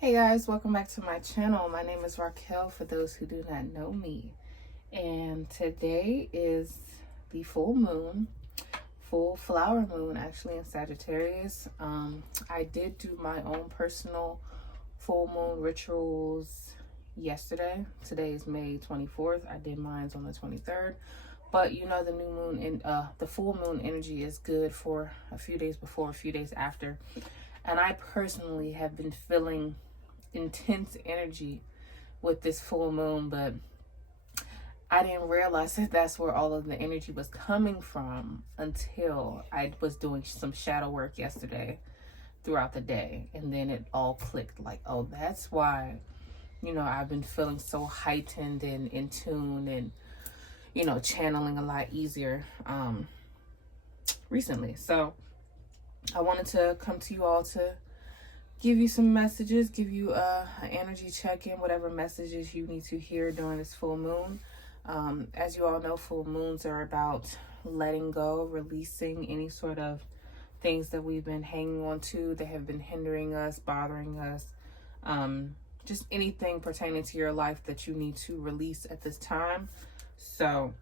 Hey guys, welcome back to my channel. My name is Raquel for those who do not know me. And today is the full moon, full flower moon actually in Sagittarius. I did do my own personal full moon rituals yesterday. Today is May 24th. I did mine on the 23rd. But you know the new moon and the full moon energy is good for a few days before, a few days after. And I personally have been feeling intense energy with this full moon, but I didn't realize that that's where all of the energy was coming from until I was doing some shadow work yesterday throughout the day, and then it all clicked, like, oh, that's why, you know, I've been feeling so heightened and in tune and, you know, channeling a lot easier recently. So I wanted to come to you all to give you some messages, give you an energy check-in, whatever messages you need to hear during this full moon. As you all know, full moons are about letting go, releasing any sort of things that we've been hanging on to that have been hindering us, bothering us, just anything pertaining to your life that you need to release at this time. So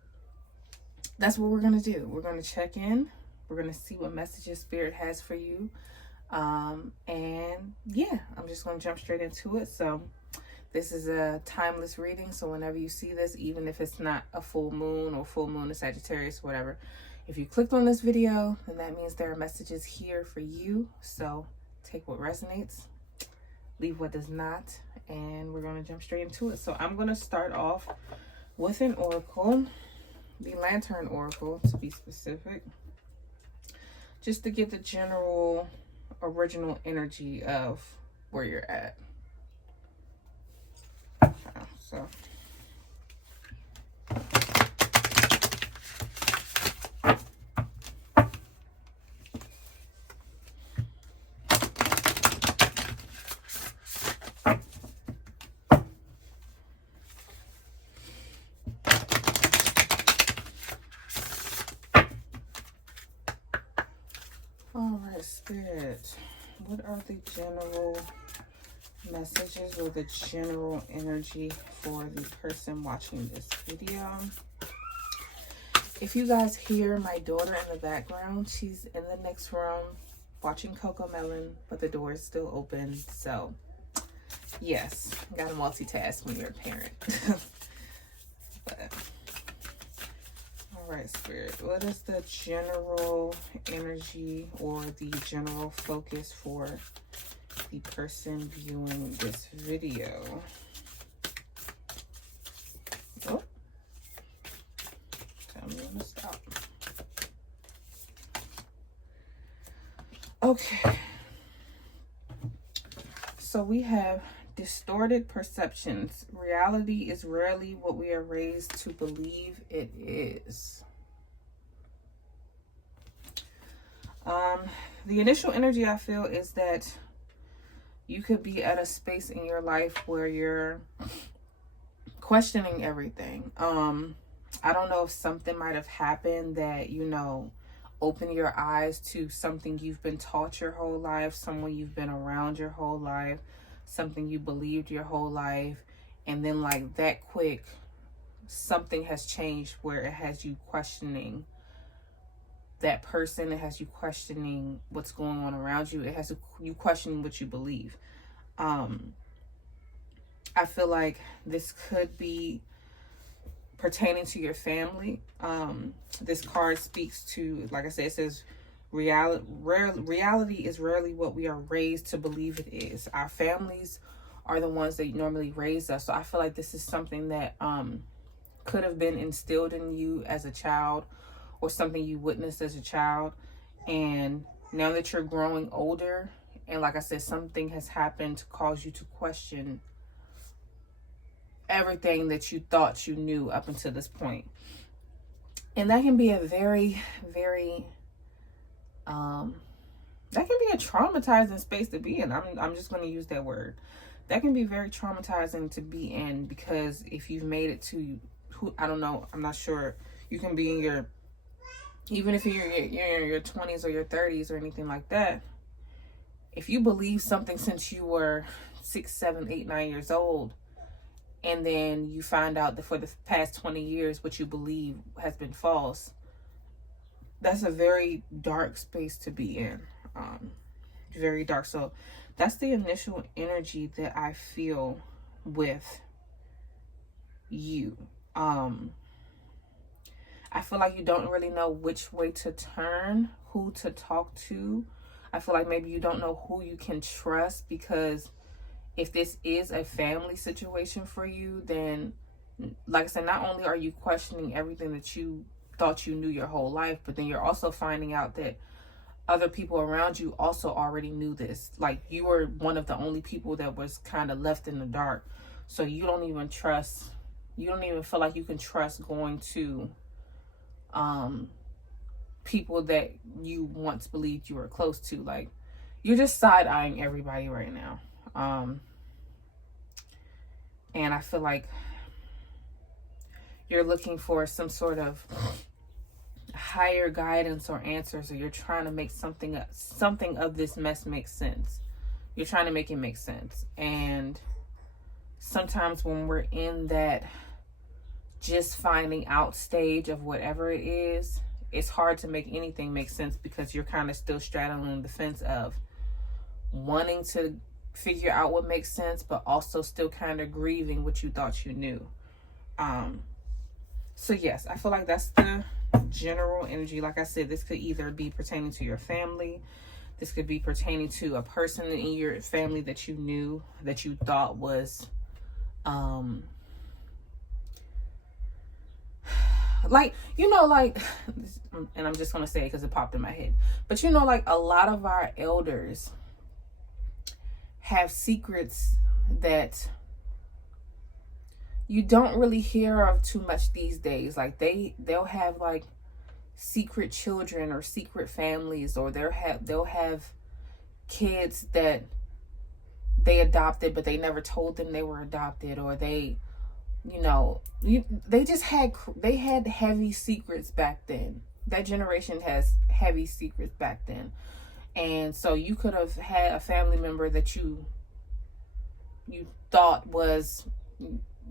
that's what we're going to do. We're going to check in. We're going to see what messages Spirit has for you. And yeah, I'm just going to jump straight into it. So this is a timeless reading. So whenever you see this, even if it's not a full moon or full moon of Sagittarius, whatever, if you clicked on this video, then that means there are messages here for you. So take what resonates, leave what does not, and we're going to jump straight into it. So I'm going to start off with an oracle, the Lantern Oracle to be specific, just to get the general original energy of where you're at. So all right, Spirit, what are the general messages or the general energy for the person watching this video? If you guys hear my daughter in the background, she's in the next room watching Coco Melon, but the door is still open. So yes, gotta multitask when you're a parent. But all right, Spirit, what is the general energy or the general focus for the person viewing this video? Oh, tell me when to stop. Okay, so we have distorted perceptions. Reality is rarely what we are raised to believe it is. The initial energy I feel is that you could be at a space in your life where you're questioning everything. I don't know if something might have happened that, you know, opened your eyes to something you've been taught your whole life, someone you've been around your whole life, something you believed your whole life, and then like that quick, something has changed where it has you questioning that person. It has you questioning what's going on around you. It has you questioning what you believe. I feel like this could be pertaining to your family. This card speaks to, like I said, it says reality is rarely what we are raised to believe it is. Our families are the ones that normally raise us. So I feel like this is something that could have been instilled in you as a child, or something you witnessed as a child, and now that you're growing older, and like I said, something has happened to cause you to question everything that you thought you knew up until this point. And that can be a very, very that can be a traumatizing space to be in. I'm just going to use that word. That can be very traumatizing to be in, because if you've made it to, I don't know, I'm not sure, you can be in your, even if you're in your 20s or your 30s or anything like that, if you believe something since you were 6, 7, 8, 9 years old, and then you find out that for the past 20 years what you believe has been false. That's a very dark space to be in. Very dark. So that's the initial energy that I feel with you. I feel like you don't really know which way to turn, who to talk to. I feel like maybe you don't know who you can trust, because if this is a family situation for you, then, like I said, not only are you questioning everything that you thought you knew your whole life, but then you're also finding out that other people around you also already knew this. Like, you were one of the only people that was kind of left in the dark. So you don't even feel like you can trust going to people that you once believed you were close to. Like, you're just side-eyeing everybody right now. And I feel like you're looking for some sort of higher guidance or answers, or you're trying to make something of this mess make sense. You're trying to make it make sense. And sometimes when we're in that just finding out stage of whatever it is, it's hard to make anything make sense, because you're kind of still straddling the fence of wanting to figure out what makes sense, but also still kind of grieving what you thought you knew. So yes, I feel like that's the general energy. Like I said, this could either be pertaining to your family. This could be pertaining to a person in your family that you knew, that you thought was, like, you know, like, and I'm just going to say it because it popped in my head. But, you know, like, a lot of our elders have secrets that you don't really hear of too much these days. Like, they'll have like secret children or secret families, or they'll have kids that they adopted but they never told them they were adopted, or they had heavy secrets back then. That generation has heavy secrets back then. And so you could have had a family member that you thought was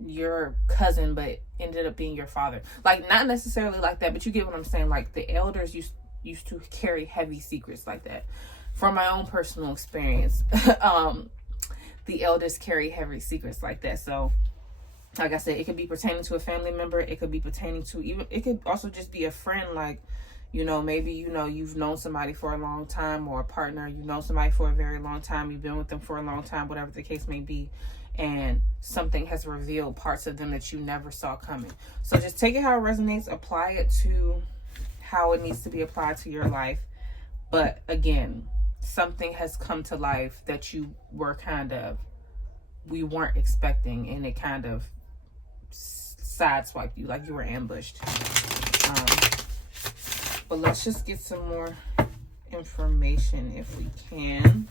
your cousin, but ended up being your father. Like, not necessarily like that, but you get what I'm saying. Like, the elders used to carry heavy secrets like that. From my own personal experience, the elders carry heavy secrets like that. So, like I said, it could be pertaining to a family member. It could be pertaining to it could also just be a friend. Like, maybe, you've known somebody for a long time, or a partner, you've known somebody for a very long time. You've been with them for a long time, whatever the case may be. And something has revealed parts of them that you never saw coming. So just take it how it resonates, apply it to how it needs to be applied to your life. But again, something has come to life that we weren't expecting, and it kind of sideswiped you, like you were ambushed. But let's just get some more information if we can.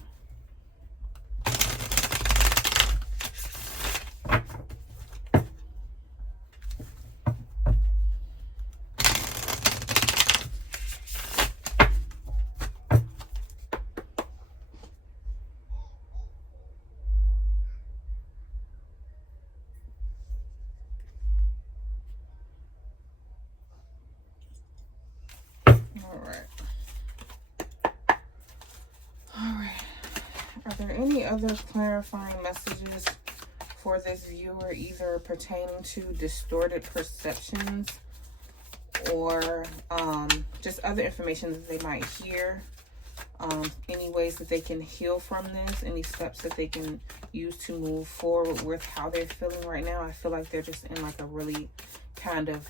Are there any other clarifying messages for this viewer, either pertaining to distorted perceptions or just other information that they might hear? Any ways that they can heal from this? Any steps that they can use to move forward with how they're feeling right now? I feel like they're just in like a really kind of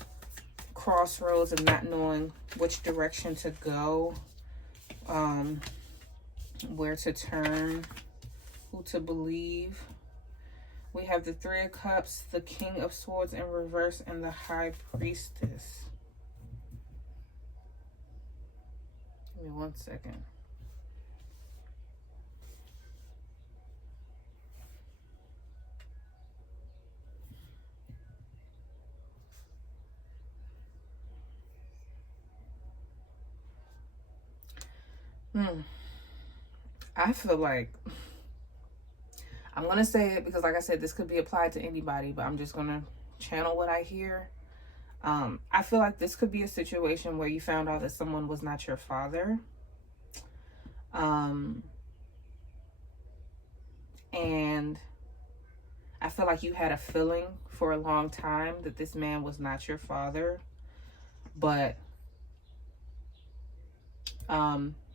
crossroads of not knowing which direction to go, where to turn, who to believe. We have the Three of Cups, the King of Swords in reverse, and the High Priestess. Give me 1 second. I feel like I'm going to say it because, like I said, this could be applied to anybody, but I'm just going to channel what I hear. I feel like this could be a situation where you found out that someone was not your father. And I feel like you had a feeling for a long time that this man was not your father, but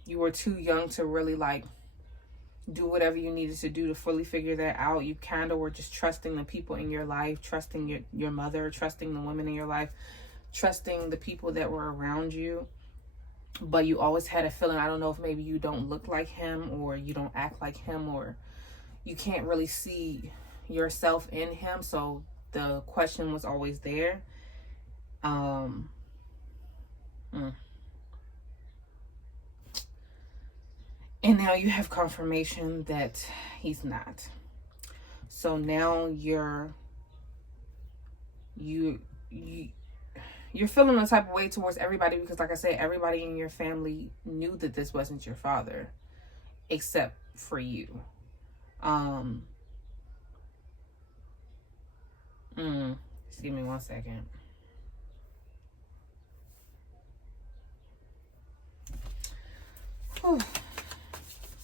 you were too young to really like do whatever you needed to do to fully figure that out. You kind of were just trusting the people in your life, trusting your mother, trusting the women in your life, trusting the people that were around you. But you always had a feeling, I don't know if maybe you don't look like him or you don't act like him or you can't really see yourself in him. So the question was always there. And now you have confirmation that he's not. So now you're feeling a type of way towards everybody because, like I said, everybody in your family knew that this wasn't your father, except for you. Just give me 1 second. Whew.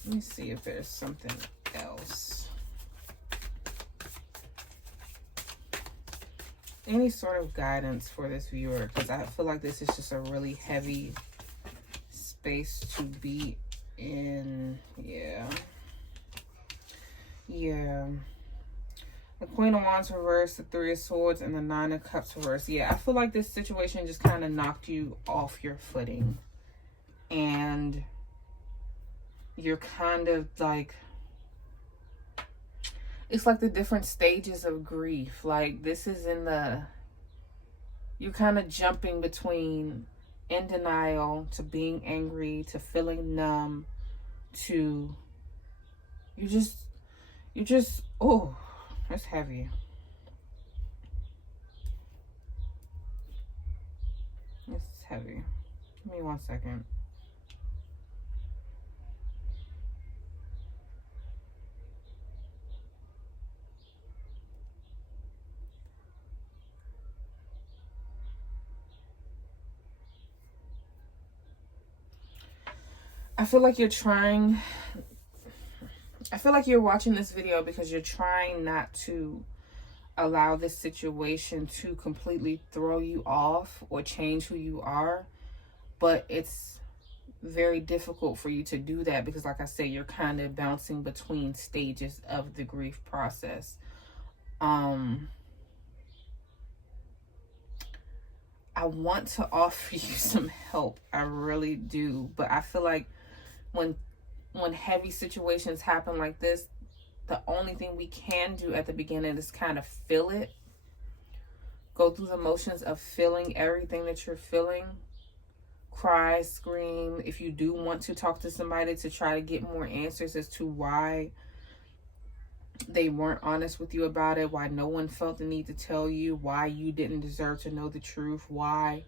Let me see if there's something else. Any sort of guidance for this viewer, because I feel like this is just a really heavy space to be in. Yeah. The Queen of Wands reversed, the Three of Swords, and the Nine of Cups reversed. Yeah, I feel like this situation just kind of knocked you off your footing. And you're kind of like, it's like the different stages of grief. Like this is you're kind of jumping between in denial to being angry to feeling numb to you're just oh, that's heavy. It's heavy. Give me 1 second. I feel like you're watching this video because you're trying not to allow this situation to completely throw you off or change who you are. But it's very difficult for you to do that because, like I said, you're kind of bouncing between stages of the grief process. I want to offer you some help. I really do. But I feel like when heavy situations happen like this, the only thing we can do at the beginning is kind of feel it. Go through the motions of feeling everything that you're feeling. Cry, scream. If you do want to talk to somebody to try to get more answers as to why they weren't honest with you about it, why no one felt the need to tell you, why you didn't deserve to know the truth, why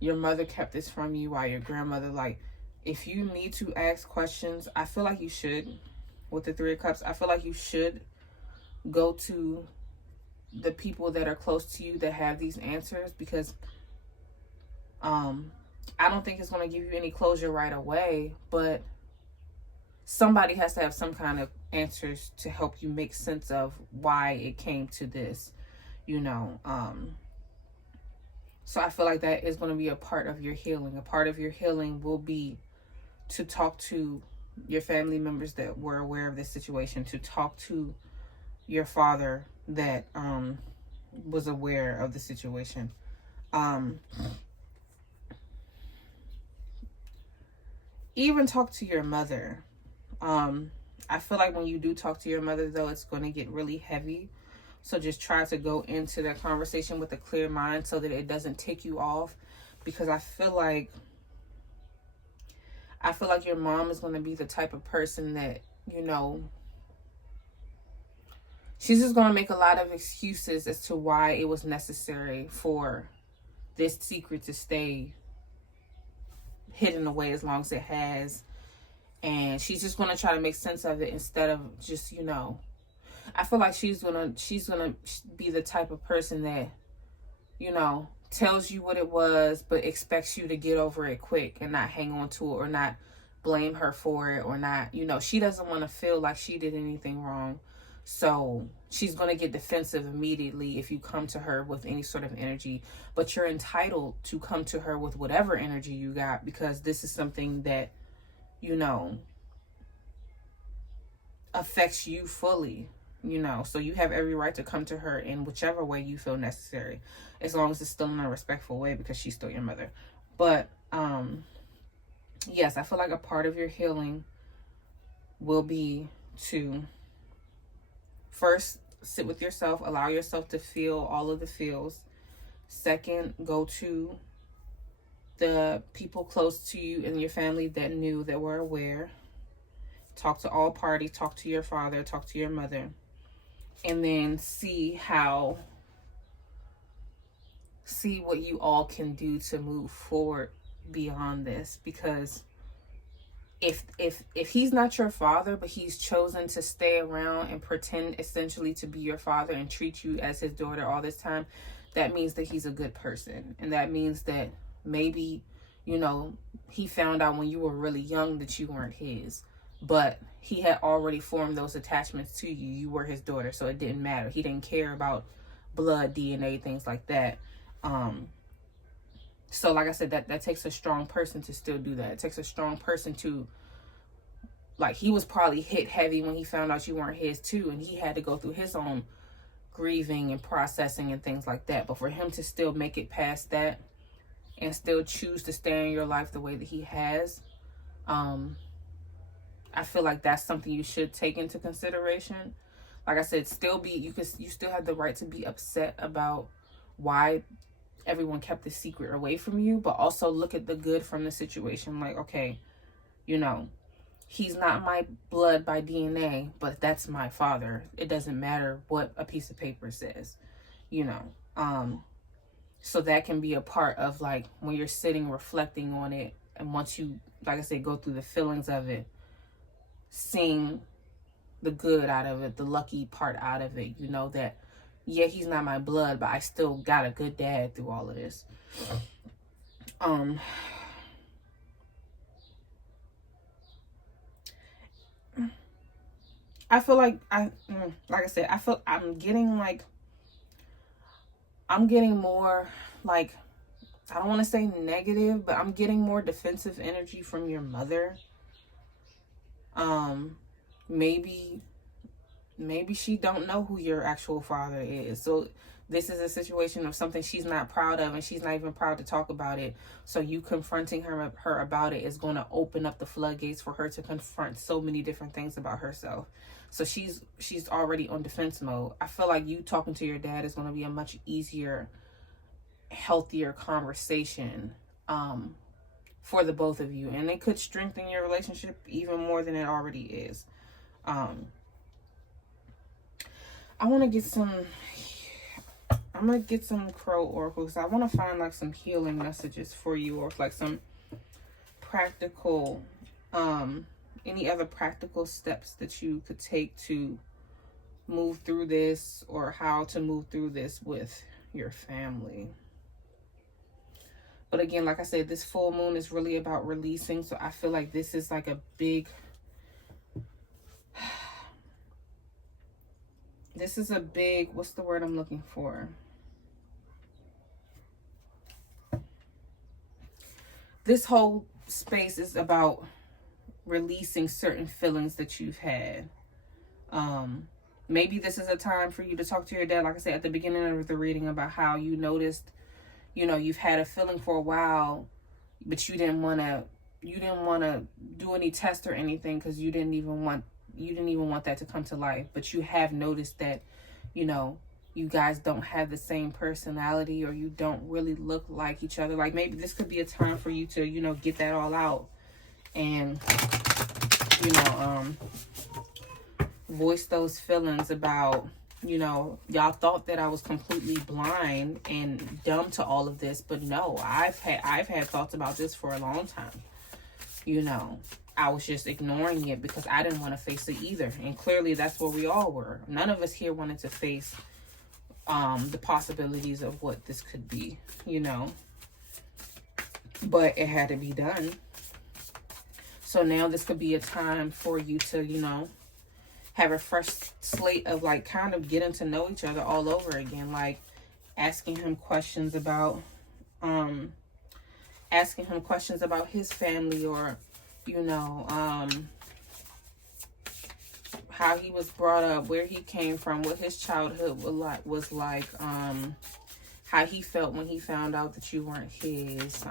your mother kept this from you, why your grandmother, like, if you need to ask questions, I feel like you should. With the Three of Cups, I feel like you should go to the people that are close to you that have these answers, because I don't think it's going to give you any closure right away, but somebody has to have some kind of answers to help you make sense of why it came to this, you know. So I feel like that is going to be a part of your healing. A part of your healing will be to talk to your family members that were aware of this situation, to talk to your father that was aware of the situation. Even talk to your mother. I feel like when you do talk to your mother, though, it's going to get really heavy. So just try to go into that conversation with a clear mind so that it doesn't take you off. Because I feel like your mom is going to be the type of person that, you know, she's just going to make a lot of excuses as to why it was necessary for this secret to stay hidden away as long as it has. And she's just going to try to make sense of it instead of just, you know, I feel like she's gonna be the type of person that, you know, tells you what it was, but expects you to get over it quick and not hang on to it or not blame her for it or not, you know, she doesn't want to feel like she did anything wrong. So she's going to get defensive immediately if you come to her with any sort of energy, but you're entitled to come to her with whatever energy you got, because this is something that, you know, affects you fully, you know, so you have every right to come to her in whichever way you feel necessary, as long as it's still in a respectful way, because she's still your mother. But yes, I feel like a part of your healing will be to first sit with yourself, allow yourself to feel all of the feels. Second, go to the people close to you and your family that knew, that were aware. Talk to all parties, talk to your father, talk to your mother, and then see what you all can do to move forward beyond this. Because if he's not your father, but he's chosen to stay around and pretend essentially to be your father and treat you as his daughter all this time, that means that he's a good person. And that means that maybe, you know, he found out when you were really young that you weren't his, but he had already formed those attachments to you. You were his daughter, so it didn't matter. He didn't care about blood, DNA, things like that. So like I said, that takes a strong person to still do that. It takes a strong person to, like, he was probably hit heavy when he found out you weren't his too, and he had to go through his own grieving and processing and things like that. But for him to still make it past that and still choose to stay in your life the way that he has, I feel like that's something you should take into consideration. Like I said, you still have the right to be upset about why everyone kept the secret away from you, but also look at the good from the situation. Like, okay, you know, he's not my blood by DNA, but that's my father. It doesn't matter what a piece of paper says, you know. So that can be a part of, like, when you're sitting reflecting on it, and once you, like I said, go through the feelings of it, seeing the good out of it, the lucky part out of it, you know, that yeah, he's not my blood, but I still got a good dad through all of this. I feel like like I said, I'm getting more, like, I don't want to say negative, but I'm getting more defensive energy from your mother. Maybe she don't know who your actual father is. So this is a situation of something she's not proud of, and she's not even proud to talk about it. So you confronting her about it is going to open up the floodgates for her to confront so many different things about herself. So she's already on defense mode. I feel like you talking to your dad is going to be a much easier, healthier conversation for the both of you, and it could strengthen your relationship even more than it already is. I'm gonna get some crow oracles. I want to find like some healing messages for you, or like some practical, any other practical steps that you could take to move through this, or how to move through this with your family. But again, like I said, this full moon is really about releasing. So I feel like this is like a big, what's the word I'm looking for? This whole space is about releasing certain feelings that you've had. Maybe this is a time for you to talk to your dad, like I said at the beginning of the reading, about how you noticed, you know, you've had a feeling for a while, but you didn't want to do any tests or anything, because you didn't even want that to come to life. But you have noticed that, you know, you guys don't have the same personality, or you don't really look like each other. Like, maybe this could be a time for you to, you know, get that all out and, you know, voice those feelings about, you know, y'all thought that I was completely blind and dumb to all of this, but no, I've had thoughts about this for a long time, you know. I was just ignoring it because I didn't want to face it either. And clearly that's where we all were. None of us here wanted to face the possibilities of what this could be, you know. But it had to be done. So now this could be a time for you to, you know, have a fresh slate of like kind of getting to know each other all over again. Like asking him questions about his family, or you know, how he was brought up, where he came from, what his childhood was like, how he felt when he found out that you weren't his.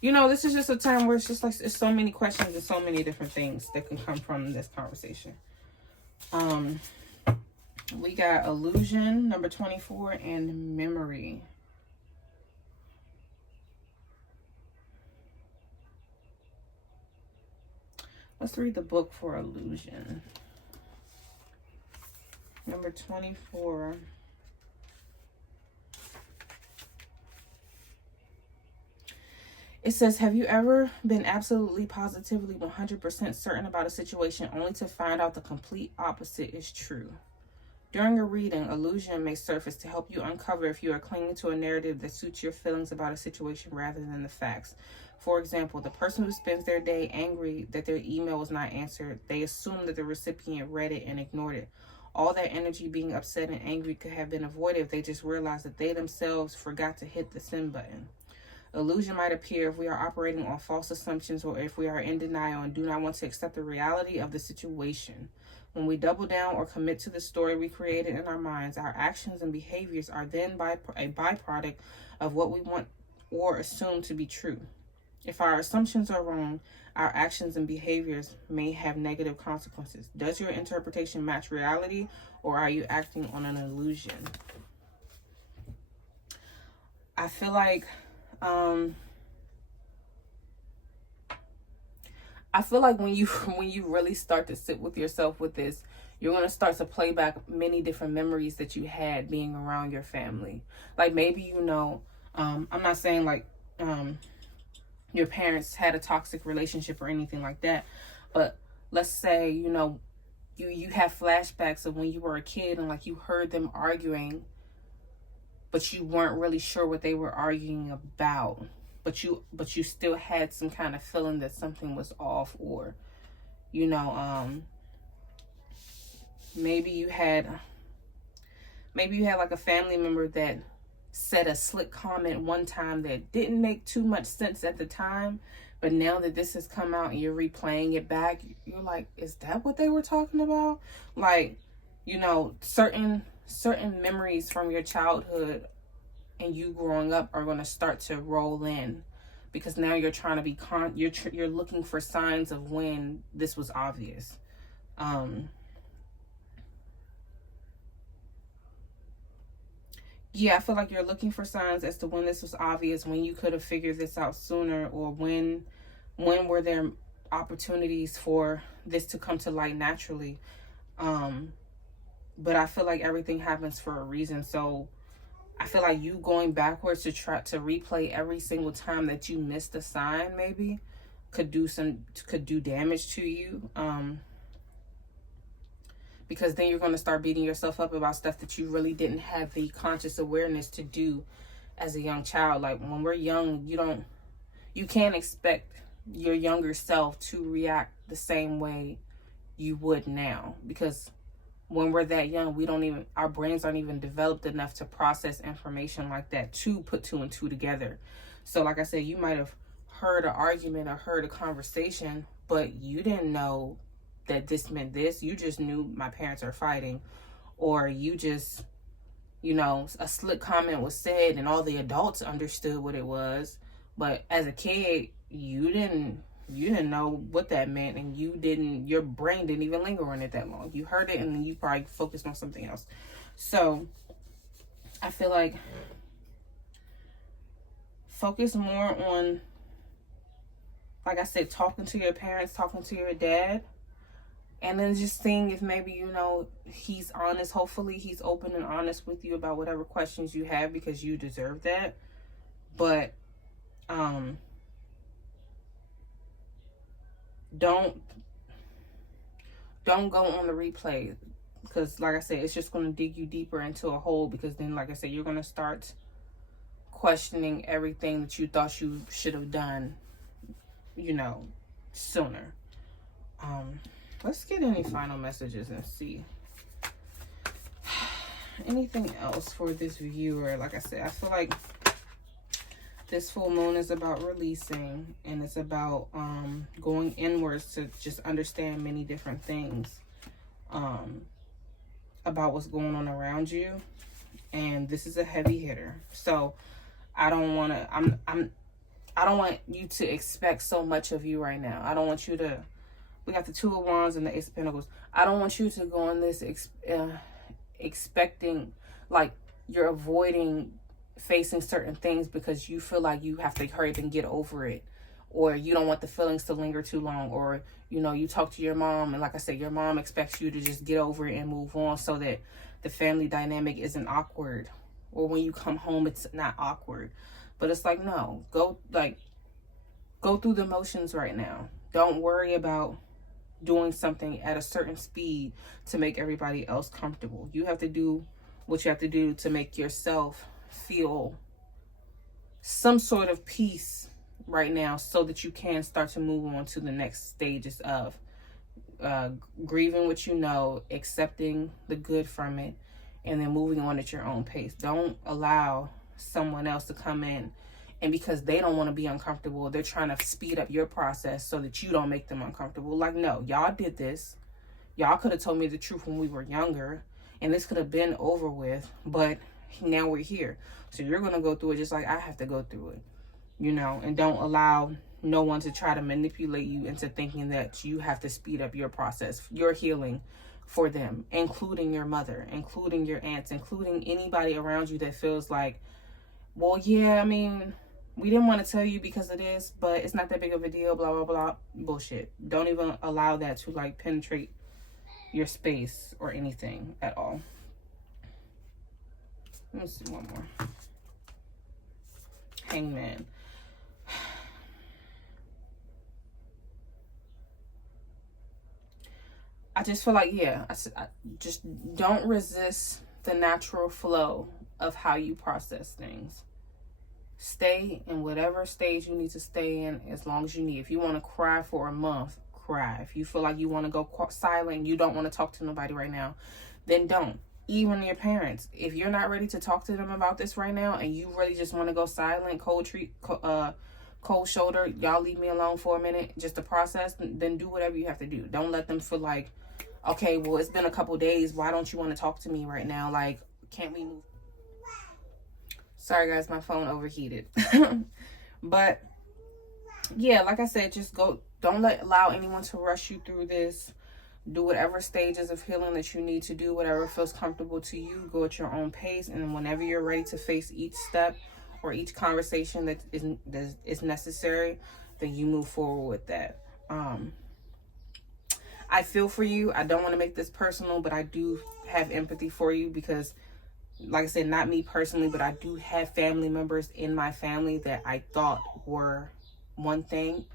You know, this is just a time where it's just like, it's so many questions and so many different things that can come from this conversation. We got illusion, number 24, and memory. Let's read the book for illusion. Number 24. It says, have you ever been absolutely positively 100% certain about a situation only to find out the complete opposite is true? During a reading, illusion may surface to help you uncover if you are clinging to a narrative that suits your feelings about a situation rather than the facts. For example, the person who spends their day angry that their email was not answered, they assume that the recipient read it and ignored it. All that energy being upset and angry could have been avoided if they just realized that they themselves forgot to hit the send button. Illusion might appear if we are operating on false assumptions or if we are in denial and do not want to accept the reality of the situation. When we double down or commit to the story we created in our minds, our actions and behaviors are then a byproduct of what we want or assume to be true. If our assumptions are wrong, our actions and behaviors may have negative consequences. Does your interpretation match reality, or are you acting on an illusion? I feel like when you really start to sit with yourself with this, you're going to start to play back many different memories that you had being around your family. Like maybe, you know, I'm not saying like your parents had a toxic relationship or anything like that, but let's say, you know, you have flashbacks of when you were a kid and like you heard them arguing, but you weren't really sure what they were arguing about. But you still had some kind of feeling that something was off, or, you know, maybe you had like a family member that said a slick comment one time that didn't make too much sense at the time, but now that this has come out and you're replaying it back, you're like, is that what they were talking about? Like, you know, certain memories from your childhood and you growing up are going to start to roll in, because now you're trying to be you're looking for signs of when this was obvious. Yeah, I feel like you're looking for signs as to when this was obvious, when you could have figured this out sooner, or when were there opportunities for this to come to light naturally. But I feel like everything happens for a reason. So I feel like you going backwards to try to replay every single time that you missed a sign maybe could do damage to you. Because then you're going to start beating yourself up about stuff that you really didn't have the conscious awareness to do as a young child. Like when we're young, you can't expect your younger self to react the same way you would now, because when we're that young, our brains aren't even developed enough to process information like that, to put two and two together. So like I said, you might have heard an argument or heard a conversation, but you didn't know that this meant this. You just knew my parents are fighting, or you just, you know, a slick comment was said and all the adults understood what it was. But as a kid, you didn't know what that meant, and your brain didn't even linger on it that long. You heard it and then you probably focused on something else. So I feel like focus more on, like I said, talking to your parents, talking to your dad, and then just seeing if maybe, you know, he's honest. Hopefully he's open and honest with you about whatever questions you have, because you deserve that. But don't go on the replay, because like I said, it's just going to dig you deeper into a hole, because then, like I said, you're going to start questioning everything that you thought you should have done, you know, sooner. Let's get any final messages and see. Anything else for this viewer? Like I said, I feel like this full moon is about releasing, and it's about going inwards to just understand many different things about what's going on around you. And this is a heavy hitter, so I don't want to I don't want you to expect so much of you right now. I don't want you to, we got the Two of Wands and the Ace of Pentacles. I don't want you to go on this expecting, like, you're avoiding facing certain things because you feel like you have to hurry up and get over it, or you don't want the feelings to linger too long, or, you know, you talk to your mom and, like I said, your mom expects you to just get over it and move on so that the family dynamic isn't awkward, or when you come home it's not awkward. But it's like, no, go through the motions right now. Don't worry about doing something at a certain speed to make everybody else comfortable. You have to do what you have to do to make yourself feel some sort of peace right now, so that you can start to move on to the next stages of grieving what you know, accepting the good from it, and then moving on at your own pace. Don't allow someone else to come in, and because they don't want to be uncomfortable, they're trying to speed up your process so that you don't make them uncomfortable. Like, no, y'all did this. Y'all could have told me the truth when we were younger, and this could have been over with, but now we're here. So you're going to go through it just like I have to go through it, you know, and don't allow no one to try to manipulate you into thinking that you have to speed up your process, your healing for them, including your mother, including your aunts, including anybody around you that feels like, well, yeah, I mean, we didn't want to tell you because of this, but it's not that big of a deal, blah, blah, blah. Bullshit. Don't even allow that to, like, penetrate your space or anything at all. Let me see one more. Hangman. I just feel like, yeah, I just don't resist the natural flow of how you process things. Stay in whatever stage you need to stay in as long as you need. If you want to cry for a month, cry. If you feel like you want to go silent, you don't want to talk to nobody right now, then don't. Even your parents, if you're not ready to talk to them about this right now, and you really just want to go silent, cold shoulder, y'all leave me alone for a minute just to process, then do whatever you have to do. Don't let them feel like, okay, well, it's been a couple days, why don't you want to talk to me right now? Like, can't we move? Sorry guys, my phone overheated. But yeah, like I said, just go. Don't allow anyone to rush you through this. Do whatever stages of healing that you need to do, whatever feels comfortable to you. Go at your own pace, and whenever you're ready to face each step or each conversation that is necessary, then you move forward with that. I feel for you. I don't want to make this personal, but I do have empathy for you because, like I said, not me personally, but I do have family members in my family that I thought were one thing.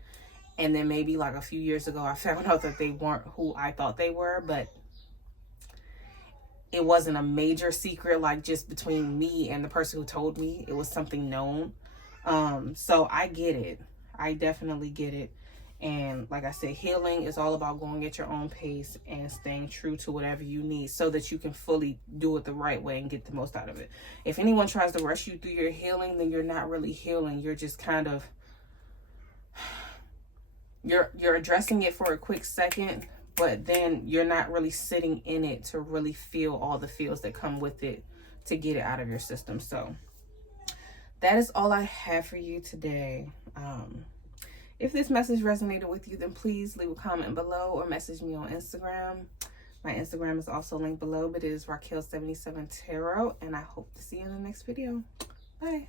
And then maybe like a few years ago, I found out that they weren't who I thought they were, but it wasn't a major secret, like just between me and the person who told me. It was something known. So I get it. I definitely get it. And like I said, healing is all about going at your own pace and staying true to whatever you need so that you can fully do it the right way and get the most out of it. If anyone tries to rush you through your healing, then you're not really healing. You're just kind of, you're addressing it for a quick second, but then you're not really sitting in it to really feel all the feels that come with it to get it out of your system. So that is all I have for you today. If this message resonated with you, then please leave a comment below or message me on Instagram. My Instagram is also linked below, but it is Raquel77Tarot, and I hope to see you in the next video. Bye.